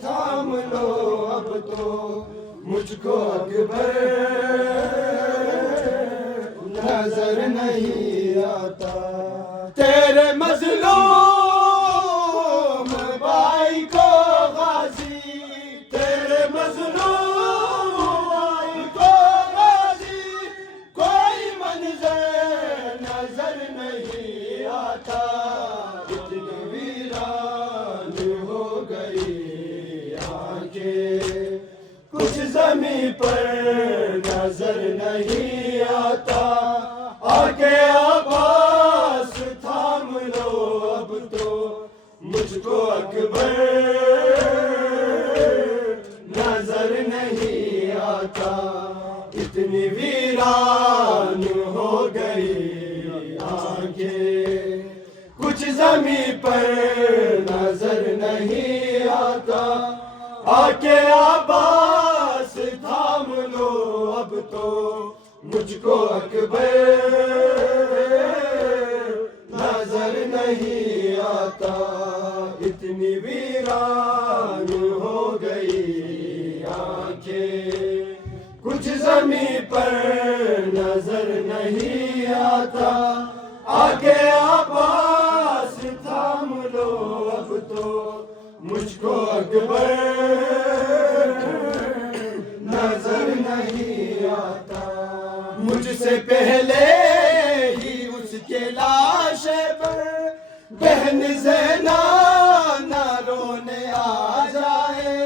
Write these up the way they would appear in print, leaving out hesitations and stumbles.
تھام لو اب تو مجھ کو اکبر نظر نہیں آتا. تیرے مظلوم بھائی کو غازی، تیرے مظلوم بھائی کو غازی، کوئی منظر نظر نہیں آتا. اتنی ویران ہو گئی آنکھیں، کچھ زمین پر نظر نہیں آتا. آگے عباس تھام لو اب تو مجھ کو اکبر نظر نہیں آتا. اتنی ویران ہو گئی آنکھیں، کچھ زمین پر نظر نہیں آتا. آگے عباس تھام لو اب تو مجھ کو اکبر نظر نہیں آتا. اتنی ویران ہو گئی آنکھیں، کچھ زمین پر نظر نہیں آتا. آگے عباس تھام لو اب تو مجھ کو اکبر نظر نہیں آتا. مجھ سے پہلے ہی اس کے لاش پر بہن زینب نہ رونے آ جائے.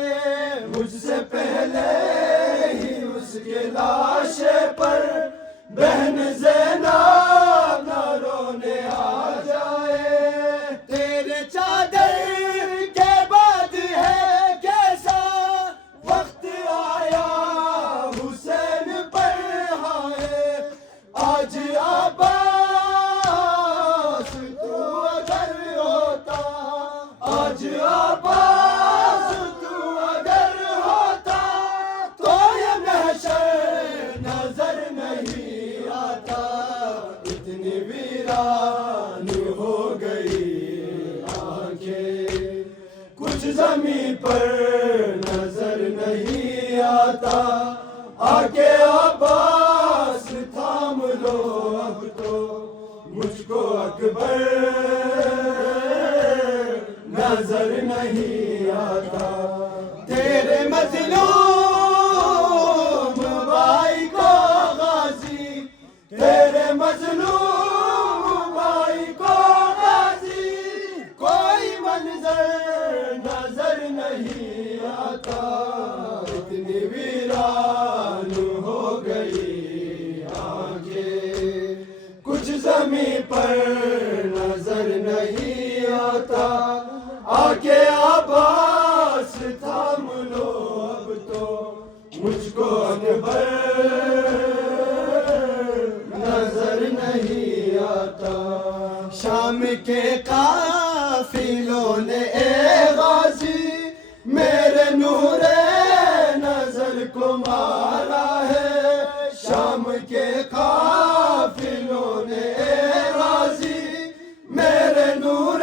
مجھ سے پہلے ہی اس کے لاش پر بہن زینب نہ رونے آ جائے. تیرے چادر کے بعد ہے کیسا وقت آیا حسین پر ہائے. آج عباس تو اگر ہوتا، آج عباس تو اگر ہوتا تو یہ محشر نظر نہیں آتا. اتنی ویران ہو گئی آنکھیں، کچھ زمین پر نظر نہیں آتا. آگے عباس تھام لو اب تو مجھ کو اکبر نظر نہیں آتا. تیرے مظلوم بھائی کو غازی، تیرے مظلوم بھائی کو غازی، کوئی منظر نظر نہیں آتا. اتنی ویران ہو گئی آنکھیں، کچھ زمین پر نظر نہیں آتا. آگے عباس تھام لو اب تو مجھ کو اکبر نظر نہیں آتا. شام کے قافلوں نے اے غازی میرے نور نظر کو مارا ہے. شام کے قافلوں نے اے غازی میرے نور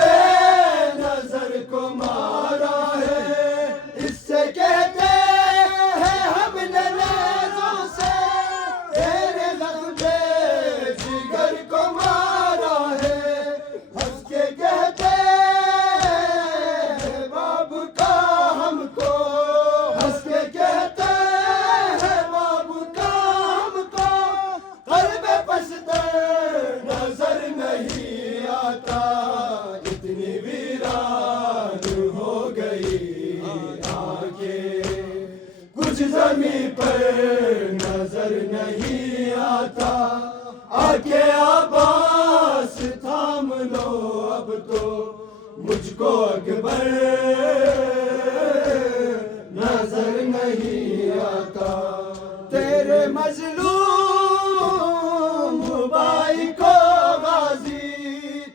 نظر کو مارا ہے. اس سے کہتے ہیں ہم نے نیزوں سے تیرے زخم جگر کو مارا ہے. ہنس کے کہتے ہیں باب کا ہم کو، ہنس کے کہتے ہیں باب کا ہم کو. قلب پستر نظر نہیں آتا. اتنی ویران ہو گئی آنکھیں، کچھ زمین پر نظر نہیں آتا. آگے عباس تھام لو اب تو مجھ کو اکبر نظر نہیں آتا. تیرے مظلوم بھائی کو غازی،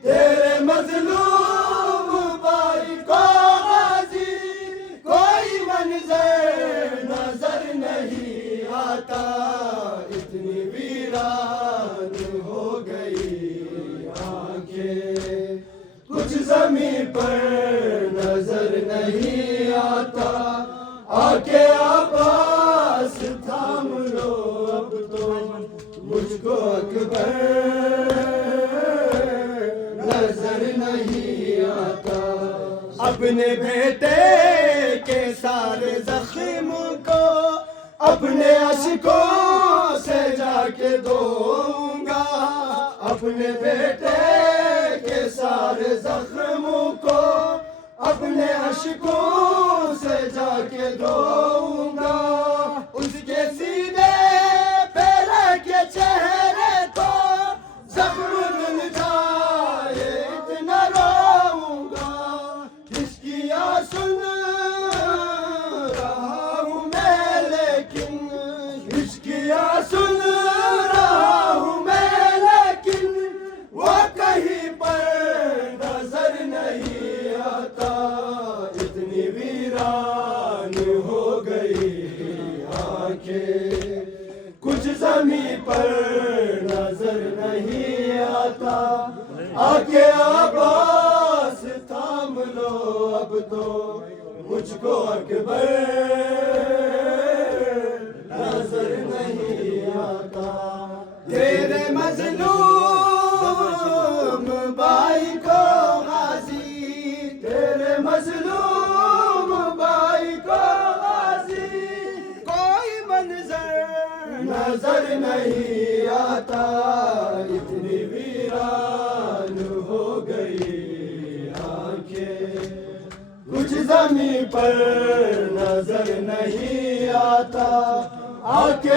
تیرے مظلوم بھائی کو غازی، کوئی منظر نظر نہیں آتا. اتنی ویران ہو گئی آنکھیں، کچھ زمین پر نظر آکے عباس تھام لو اب تو مجھ کو اکبر نظر نہیں آتا. اپنے بیٹے کے سارے زخم کو اپنے اشکوں سے جا کے دھوؤں گا. اپنے بیٹے کے سارے زخموں کو اپنے اشکوں سے جا کے دھوؤں گا. اس کے سینے پہ رکھ کے چہرے کو زخم دل جائے اتنا روؤں گا. کشکیاں سن رہا ہوں میں لیکن کشکیاں سن رہا ہوں میں لیکن وہ کہیں پر نظر نہیں آتا. اتنی ویران ہو گئی آنکھیں کچھ زمین پر نظر نہیں آتا. آکے عباس تھام لو اب تو مجھ کو اکبر نظر نہیں آتا. تیرے مظلوم بھائی کو غازی تیرے مظلوم بھائی کو غازی کوئی منظر نظر نہیں آتا. اتنی ویران ہو گئی آنکھیں کچھ زمین پر نظر نہیں آتا. آکے